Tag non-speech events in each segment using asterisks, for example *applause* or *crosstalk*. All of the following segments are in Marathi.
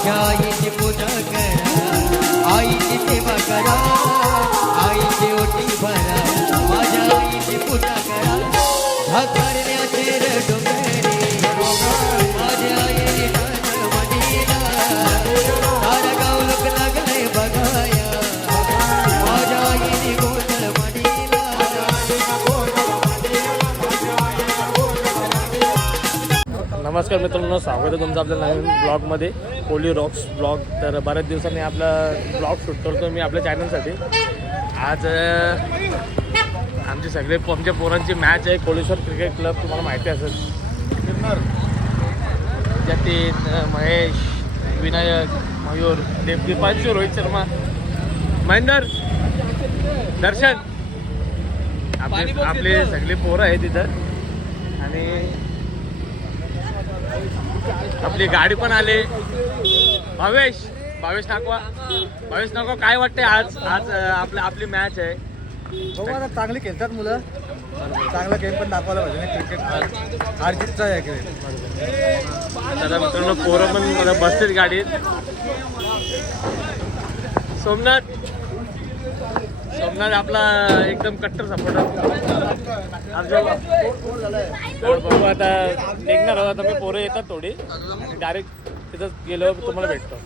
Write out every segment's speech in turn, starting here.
माझ्या आईची पूजा करा आईची सेवा करा. आईची ओटी भरा. माझ्या आईची पूजा करा. धाकरण्याचे माझ्या आईने लोक लागले बघाया माझ्या आईने गोंधळ नमस्कार मित्रांनो स्वागत आहे तुमचं आपल्या नवीन ब्लॉगमध्ये. कोली रॉक्स ब्लॉग तर बऱ्याच दिवसांनी आपला ब्लॉग शूट करतो मी आपल्या चॅनलसाठी आज आमचे सगळे आमच्या पोरांची मॅच आहे कोलेश्वर क्रिकेट क्लब तुम्हाला माहिती असेल. जतीन महेश विनायक मयूर दीप दीपांशू रोहित शर्मा महेंदर दर्शन. आपले आपले सगळे पोरं आहेत तिथं आणि आपली गाडी पण आली. भावेश भावेश नाकवा भावेश नाकवा काय वाटते आज? आज अं, आपल्या आपली मॅच आहे. बघू आता चांगली खेळतात मुलं. चांगला गेम पण दाखवायला पाहिजे ना क्रिकेट हारजीतचा आहे क्रिकेट तर मित्रांनो पोरं पण बसतील गाडीत. सोमनाथ सोमनाथ आपला एकदम कट्टर सपोर्टर बघू आता निघणार आहोत आता मी पोरं येतात थोडी. आणि डायरेक्ट तिथं गेलो तुम्हाला भेटतो.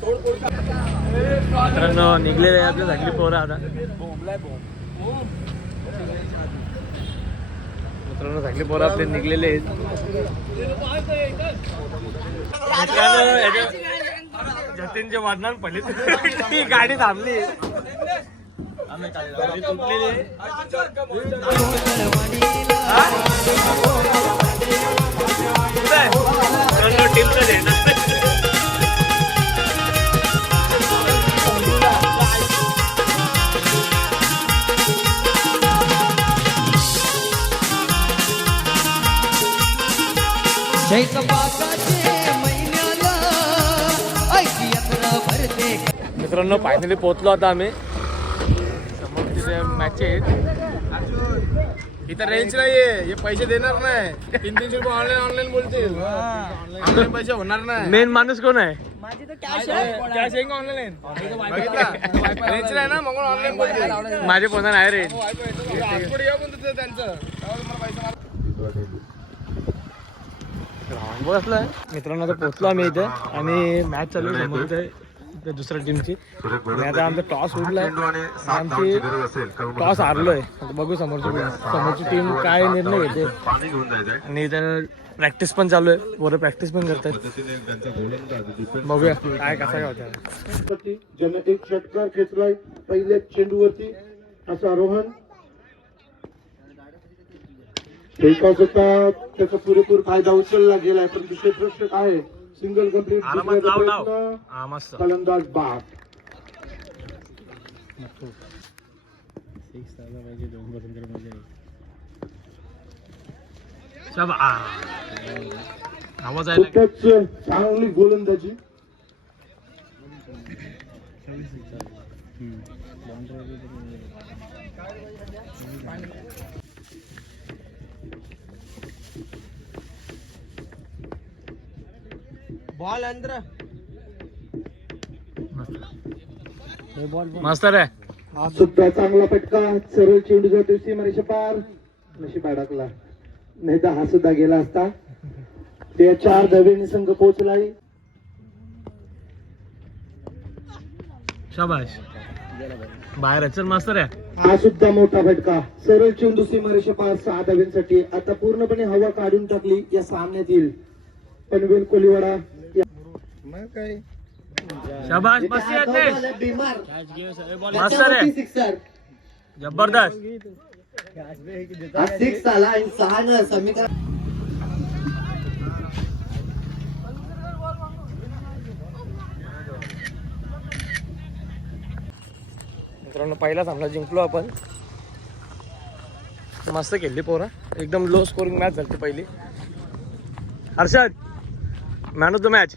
मित्रांनो निघलेले आहे सगळी पोरं आता. मित्रांनो सगळी पोरं आपले निघलेले आहेत. याच्या- जतीनचे वादनान पडले. ती गाडी थांबली. मित्रांनो, महिन्याला ऐकी भरते फायनली पोहोचलो आता आम्ही. मॅच आहेत. इथं रेंज नाही हे पैसे देणार नाही. तीन तीनशे रुपये ऑनलाईन ऑनलाईन बोलते ऑनलाईन पैसे होणार नाही. मेन माणूस कोण आहे? कॅश ऑनलाईन रेंज नाही ना मग ऑनलाईन बोलते माझे फोन आहे? रे त्यांचं. बसलाय. मित्रांनो आता पोहोचलो आम्ही इथे आणि मॅच चालू आहे त्या दुसऱ्या टीमची आणि आता आमचा टॉस उडलाय. आमची टॉस हारलोय. बघू समोरची समोरची टीम काय निर्णय घेते? पाणी घेऊन जायचंय. आणि इथं प्रॅक्टिस पण चालू आहे. पोरं प्रॅक्टिस पण करतात. पद्धतीने त्यांचा गोलंदाज बघूया काय कसा काय ज्यानं एक षटकार खेचलाय पहिल्या चेंडूवरती असा रोहन. फेकास होता त्याचा पुरेपूर फायदा उचलला गेलाय पण दुसरे प्रश्न काय आहे सिंगल कंप्लीट आरामात लाव लाव. हा मस्त. फलंदाज बाद सब आ. आवाज आहे खूपच चांगली गोलंदाजी. मस्त रे. हा सुद्धा चांगला फटका. सरळ चेंडू जातो सीमारेषा पार. नशीब अडकला. नाही तर हा सुद्धा गेला असता. ते चार धावेने संघ पोहोचलाय. शाबाश बाहेर चल मस्त रे. हा सुद्धा मोठा फटका. सरळ चेंडू सीमारेषा पार. सहा धाव्यांसाठी आता पूर्णपणे हवा काढून टाकली. या सामन्यात येईल. पनवेल कोलीवाडा मग काय? शाबाश मस्त येते मस्त रे सिक्सर जबरदस्त. सिक्स आला आणि सहा न समीकरण मित्रांनो पहिला सामना जिंकलो आपण. मस्त खेळली पोरा. एकदम लो स्कोरिंग मॅच झाली पहिली. Harshad man of the match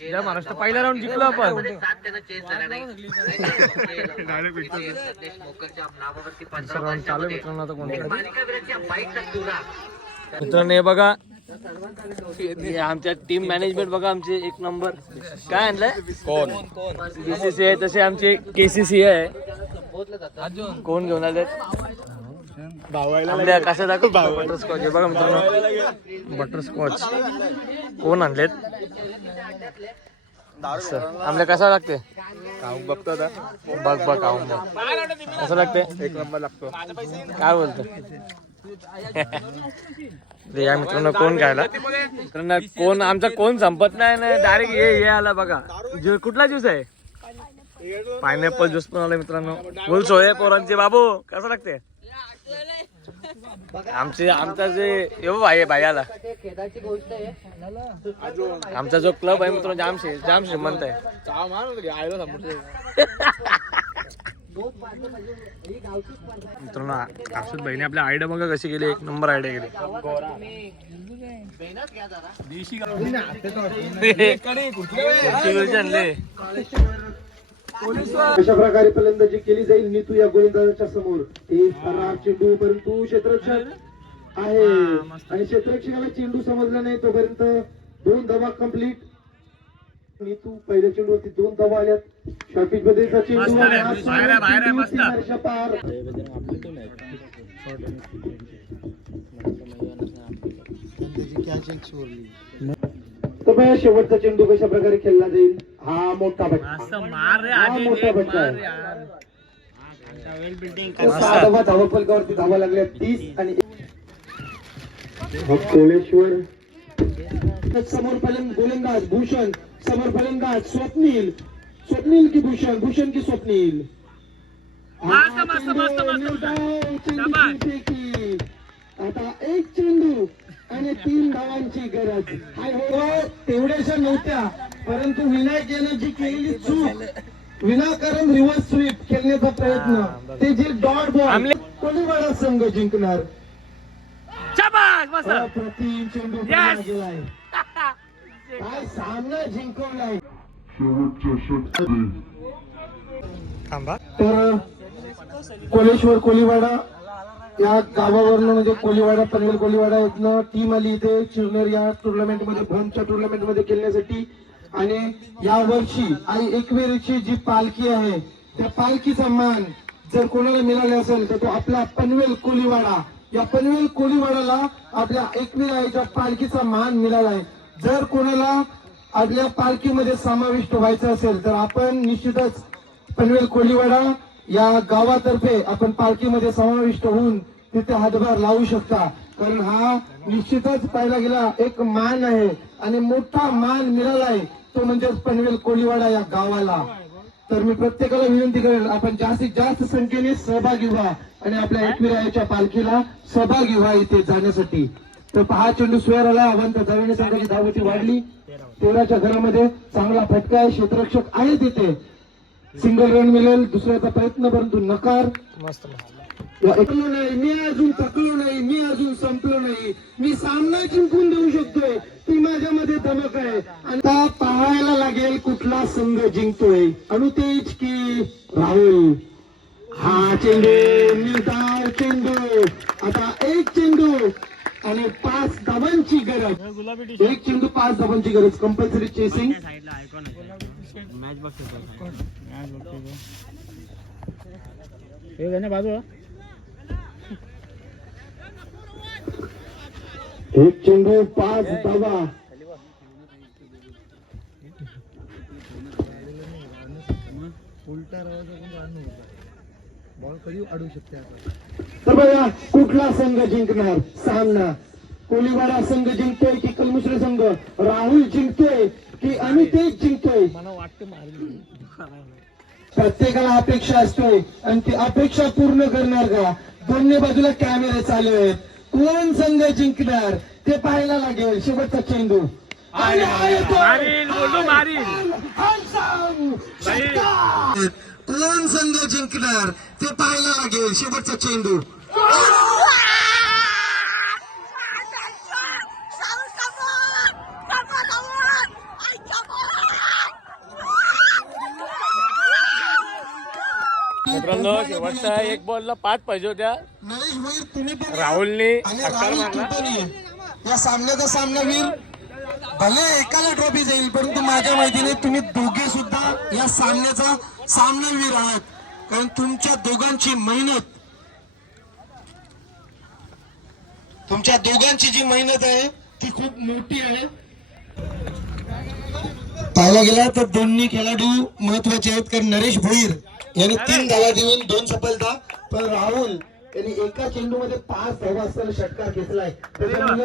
Maharashtra पहिला राऊंड जिंकलो आपण. चालू मित्रांनो आता कोणता? मित्रांनो हे बघा. हे आमच्या टीम मॅनेजमेंट बघा आमचे एक नंबर काय आणलंय? कोण? बीसीसी आहे तसे आमचे केसीसी आहे. कोण घेऊन आले आपल्या कसं दाखव बटर स्कॉच बघा मित्रांनो. बटर स्कॉच कोण आणलेत. आमल्या कसा लागते? बघतो आता. बघ बघ बघ. कसं लागते? एक नंबर लागतो. काय बोलतो या मित्रांनो कोण खायला? मित्रांनो कोण आमचा कोण संपत नाही ना डायरेक्ट हे हे आला बघा. ज्यू- कुठला ज्यूस आहे? पायनॅपल ज्यूस पण आला मित्रांनो. फुल सोय पोरांचे बाबू कसं लागते? आमचे आमचा जे येऊ भाई भाई आला आमचा जो क्लब आहे मित्रांनो जाम शे जाम श्रीमंत आहे. मित्रांनो अक्षत बहिणी आपल्या आयडिया बघा कशी गेली एक नंबर आयडिया गेली. आणले *laughs* अशा प्रकारे फलंदाजी केली जाईल. नीतू या गोलंदाजाच्या समोर. ते चेंडू परंतु क्षेत्ररक्षक आहे. आणि क्षेत्ररक्षकाला चेंडू समजला नाही तोपर्यंत दोन धावा कंप्लीट नीतू पहिल्या चेंडूवरती दोन धावा आल्यात. शॉर्टिज बद्दलचा चेंडू हा पार. शेवटचा चेंडू कशा प्रकारे खेळला जाईल. हा मोठा फटका मार रे हा आधी मोठा मार. यार. सहा धावा लागल्या. तीस आणि कोळेश्वर समोर फलंद गोलंदाज भूषण. समोर फलंदाज स्वप्नील. स्वप्नील की भूषण भूषण की स्वप्नील. मस्त, मस्त, मस्त, मस्त. निर्धाव चेंडू शाबास. फेकी. आता एक चेंडू आणि तीन धावांची गरज. हाय हो. तेवढ्याशा नव्हत्या. परंतु विनायक यानं जी केलेली चूक विनाकारण रिव्हर्स स्वीप खेळण्याचा प्रयत्न ते जे डॉट बॉल आमले- कोणीवाडा संघ जिंकणार. अप्रतिम चेंडू गेलाय *laughs* काय सामना जिंकवलाय? तर कोलेश्वर कोलीवाडा या गावावरनं म्हणजे कोलीवाडा पनवेल कोलीवाडा इथनं टीम आली इथे. चिरनेर या टुर्नामेंटमध्ये भोमच्या टुर्नामेंटमध्ये खेळण्यासाठी आणि या वर्षी आई जी पालखी आहे त्या पालखीचा मान जर कोणाला मिळाला असेल तर तो आपला पनवेल कोलीवाडा. या पनवेल कोलीवाडाला आपल्या एकवीर आईच्या पालखीचा मान मिळाला आहे. जर कोणाला आपल्या पालखीमध्ये समाविष्ट व्हायचं असेल तर आपण निश्चितच पनवेल कोलीवाडा या गावातर्फे आपण पालखीमध्ये समाविष्ट होऊन तिथे हातभार लावू शकता. कारण हा निश्चितच पाहिला गेला एक मान आहे. आणि मोठा मान मिळालाय तो म्हणजे पनवेल कोळीवाडा या गावाला. तर मी प्रत्येकाला विनंती करेल आपण जास्तीत जास्त संख्येने सहभागी व्हा आणि आपल्या एकविरायाच्या पालखीला सहभागी व्हा इथे जाण्यासाठी. तर पहा चेंडू स्वेअर आला अवंत दळणी संघाची धावती वाढली. तेराच्या घरामध्ये चांगला फटका आहे क्षेत्ररक्षक आहे तिथे सिंगल रन मिळेल दुसऱ्याचा प्रयत्न परंतु नकार. थकलो नाही मी अजून थकलो नाही मी अजून संपलो नाही. मी सामना जिंकून देऊ शकतोय ती माझ्यामध्ये धमक आहे. आणि आता पाहायला लागेल कुठला संघ जिंकतोय. अनुतेज की राहुल. हा चेंडू निर्धाव चेंडू. आता एक चेंडू आणि पाच धावांची गरज. एक चेंडू पाच धावांची गरज. कंपल्सरी चेसिंग एक चेंडू पाच धावा. तर बघा कुठला संघ जिंकणार? सामना. कोलीवाडा संघ जिंकतोय की कलमुश्री संघ? राहुल जिंकतोय की अमितेश जिंकतोय? प्रत्येकाला अपेक्षा असतोय आणि ती अपेक्षा पूर्ण करणार का? दोन्ही बाजूला कॅमेरे चालू आहेत. कोण संघ जिंकणार ते पाहायला लागेल. शेवटचा चेंडू. कोण संघ जिंकणार ते पाहायला लागेल. शेवटचा चेंडू. मित्रांनो शेवटचा एक बॉलला पाच पाहिजे होत्या. नरेश भैर तुम्ही पण या. राहुलने आणि राहुल मारला. ये. या सामन्याचा सामनावीर भले एकाला ट्रॉफी जाईल परंतु माझ्या माहितीने तुम्ही दोघे सुद्धा या सामन्याचा सामनावीर आहात. कारण तुमच्या दोघांची मेहनत तुमच्या दोघांची जी मेहनत आहे ती खूप मोठी आहे. पाहायला गेला तर दोन्ही खेळाडू महत्त्वाचे आहेत कारण नरेश भोईर याने तीन धावा देऊन दोन सफलता पण राहुल यांनी एका चेंडूमध्ये पाच धावा असताना षटकार घेतलाय त्याच्यामुळे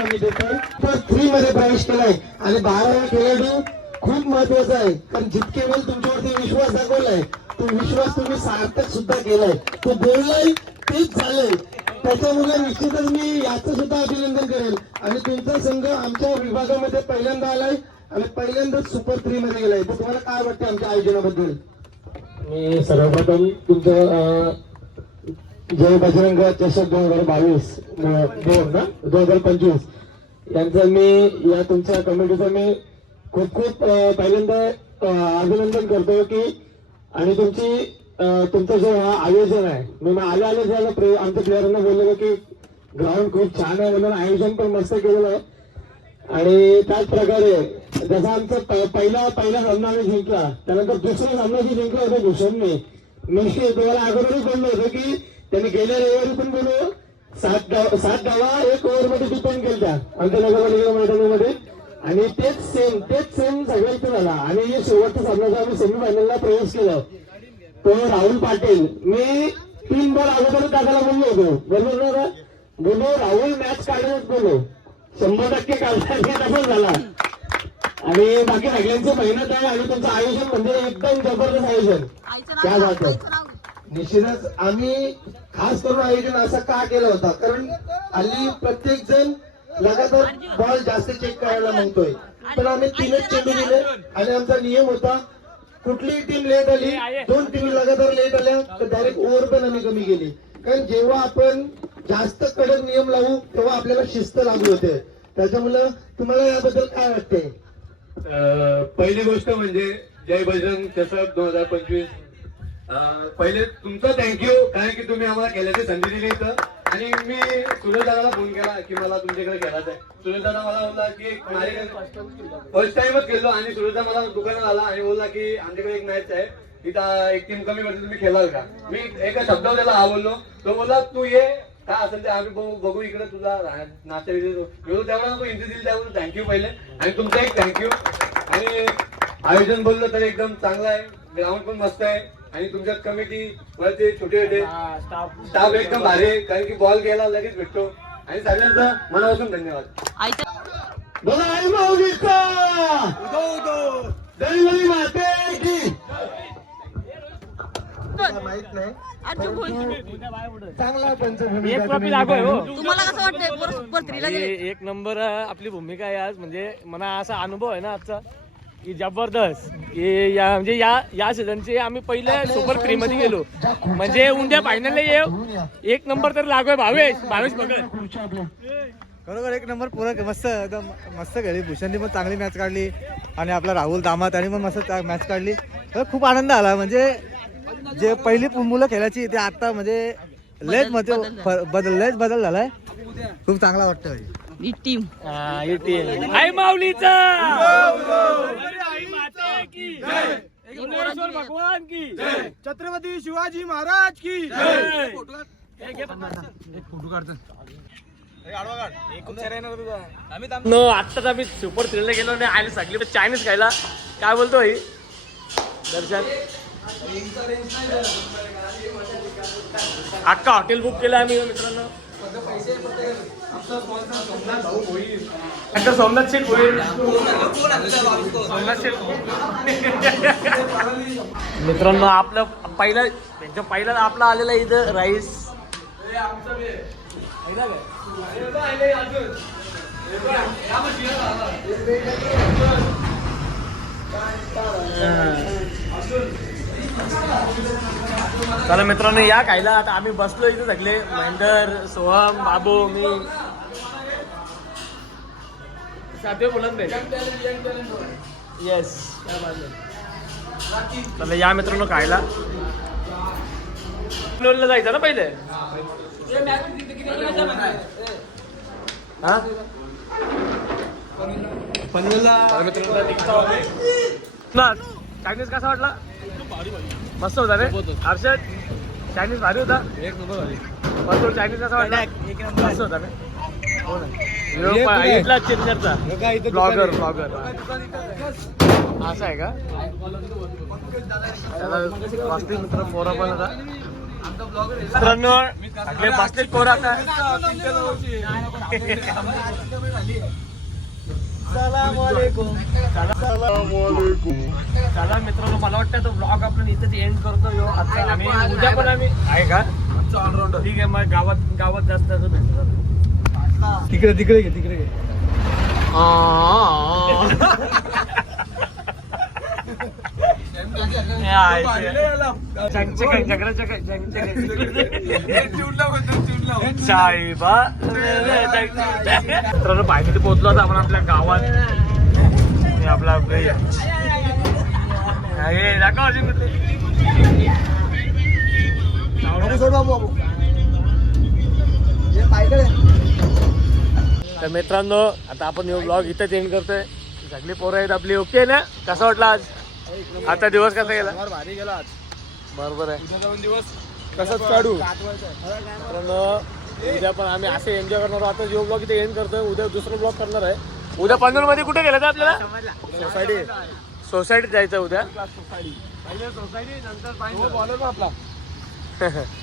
आम्ही देतोय. तर थ्री मध्ये प्रवेश केलाय. आणि बारावा खेळाडू खूप महत्त्वाचा आहे. कारण जितके वेळ तुमच्यावरती विश्वास दाखवलाय तो विश्वास तुम्ही सार्थक सुद्धा केलाय. तो बोललाय तेच झालंय. त्याच्यामुळे निश्चितच मी याचं सुद्धा अभिनंदन करेल. आणि तुमचा संघ आमच्या विभागामध्ये पहिल्यांदा आलाय. आणि पहिल्यांदाच सुपर थ्री मध्ये गेलाय तर तुम्हाला काय वाटतं आमच्या आयोजनाबद्दल? मी सर्वप्रथम तुमचं जय बजरंग चषक दोन हजार बावीस दोन ना? दोन हजार पंचवीस. यांचं मी या तुमच्या कमिटीचं मी खूप खूप पहिल्यांदा अभिनंदन करतो की आणि तुमची तुमचं जो हा आयोजन आहे मी आले आले आमच्या प्लेयरांना बोललेलो की ग्राउंड खूप छान आहे म्हणून आयोजन पण मस्त केलेलं आहे. आणि त्याच प्रकारे जसा आमचा पहिला पहिला सामना आम्ही जिंकला त्यानंतर दुसरा सामना जी जिंकला होता भूषणने मी तुम्हाला अगोदरच बोललो होतो की त्यांनी गेल्या रविवारी पण बोललो सात डाव सात धावा एक ओव्हरमध्ये डिपेंड केल्या आमच्या नगरपालिका मैदानामध्ये. आणि तेच सेम तेच सेम सगळ्यांचं झाला. आणि हे शेवटचा सामन्याचा आम्ही सेमीफायनलला प्रवेश केला तो राहुल पाटील. मी तीन बॉल अगोदर टाकायला बोललो होतो. बरोबर बोललो बोलो राहुल मॅच काढूनच बोलो शंभर टक्के काढला तसंच झाला. आणि बाकी सगळ्यांची मेहनत आहे आणि तुमचं आयोजन म्हणजे एकदम जबरदस्त आयोजन क्या बात आहे. निश्चितच आम्ही खास करून आयोजन असं का केलं होतं? कारण हल्ली प्रत्येक जण लगातार बॉल जास्त चेक करायला म्हणतोय. पण आम्ही तीनच चेंडू दिले आणि आमचा नियम होता कुठलीही टीम लेट आली दोन टीम लगातार लेट आल्या तर डायरेक्ट ओव्हर पण आम्ही कमी केली. कारण जेव्हा आपण जास्त कडक नियम लावू तेव्हा आपल्याला शिस्त लागू होते. त्याच्यामुळे तुम्हाला याबद्दल काय वाटतंय पहिली गोष्ट म्हणजे जय बजरंग चषक दोन हजार पंचवीस. पहिले तुमचं थँक्यू कारण की तुम्ही आम्हाला खेळायची संधी दिली इथं. आणि मी सुरेश दादाला फोन केला की मला तुमच्याकडे खेळायचं आहे सुरेश दादा मला बोलला की फर्स्ट टाइमच गेलो आणि सुरेश मला दुकानात आला आणि बोलला की आमच्याकडे एक मॅच आहे. तिथं एक टीम कमी पडते तुम्ही खेळाल का? मी एका शब्दावर त्याला हा बोललो. तो बोलला तू ये काय असेल ते आम्ही बघू बघू इकडे तुझा नाश्ता गेलो त्यावेळेला तू इंटरव्ह्यू दिली त्यावर थँक्यू पहिले. आणि तुमचा एक थँक्यू आणि आयोजन बोललं तर एकदम चांगलं आहे ग्राउंड पण मस्त आहे. आणि तुमच्या कमिटी वरती छोटे छोटे स्टाफ एकदम भारी आहे कारण की बॉल घ्यायला लगेच भेटतो. आणि सगळ्यांचं मनापासून धन्यवाद. बोला आई दैवई माते की चांगला एक ट्रॉफी लागू आहे हो. तुम्हाला कसं वाटतंय? परत सुपर थ्रीला गेले एक नंबर आपली भूमिका आहे आज. म्हणजे मला असा अनुभव आहे ना आजचा की जबरदस्त की या म्हणजे या या सीझनचे आम्ही पहिले सुपर थ्री मध्ये गेलो. म्हणजे उंड्या फायनल येऊ. एक नंबर तर लागू आहे भावेश भावेश बघत बरोबर एक नंबर पुरं मस्त एकदम मस्त खेळली. भूषणनी पण चांगली मॅच काढली. आणि आपला राहुल दामा त्याने पण मस्त मॅच काढली. तर खूप आनंद आला. म्हणजे जे पहिली मुलं खेळायची ते आता म्हणजे लयच म्हणजे फ- बदल लयच बदल झालाय. खूप चांगला वाटतं ही टीम आई माऊलीचा आई माते की जय. मुनेश्वर भगवान की. जय. छत्रपती शिवाजी महाराज की. न आत्ताच आम्ही सुपर थ्रीला गेलो नाही आणि सगळी पण चायनीज खायला. काय बोलतो भाई? दर्शन. अख्खा हॉटेल बुक केलं आम्ही मित्रांनो. आता सोमनाथ शेठ होईल. सोमनाथ शेठ मित्रांनो आपलं पहिलं त्यांच्या पहिला आपला आलेला इथं राईस. चला मित्रांनो या खायला आता आम्ही बसलो इथे सगळे. महेंदर सोहम बाबू मी. सातवे बुलंद येस चला या मित्रांनो खायला. पनवेलला जायचं ना पहिले? हा? पनवेलला मित्रांनो. निघता ना चायनीज कसा वाटला? मस्त होता रे हर्षद चायनीज भारी होता एक नंबर भारी चायनीज कसा वाटला मस्त होता रे हो ना इथला ब्लॉगर ब्लॉगर असं आहे का मित्र पोरा पण आता मित्रांनो पोरं आता चला मित्रांनो मला वाटतं तो ब्लॉग आपण इथेच एंड करतो ह्यो. आता आम्ही उद्या पण आम्ही आहे का? ठीक आहे मग गावात गावात जास्त असं भेटतो तिकडे तिकडे घे तिकडे घे. *laughs* *laughs* मित्रांनो पाहिजे पोहोचलो आता आपण आपल्या गावात. हे आपला दाखव अजून. तर मित्रांनो आता आपण हे ब्लॉग इथेच एंड करतोय. सगळी पोरं आहेत आपली ओके ना? कसा वाटला आज? आता दिवस कसा गेला? भारी गेला आज. बरोबर आहे. उद्या जाऊन दिवस कसंच काढू. मित्रांनो उद्या पण आम्ही असे एन्जॉय करणार आहोत. आता जो ब्लॉग इथे एंड करतोय उद्या दुसरं ब्लॉग करणार आहे. उद्या पनवेल मध्ये कुठे गेलं आपल्याला? सोसायटी. सोसायटीत जायचं उद्या. पहिले सोसायटी नंतर आपला. *laughs*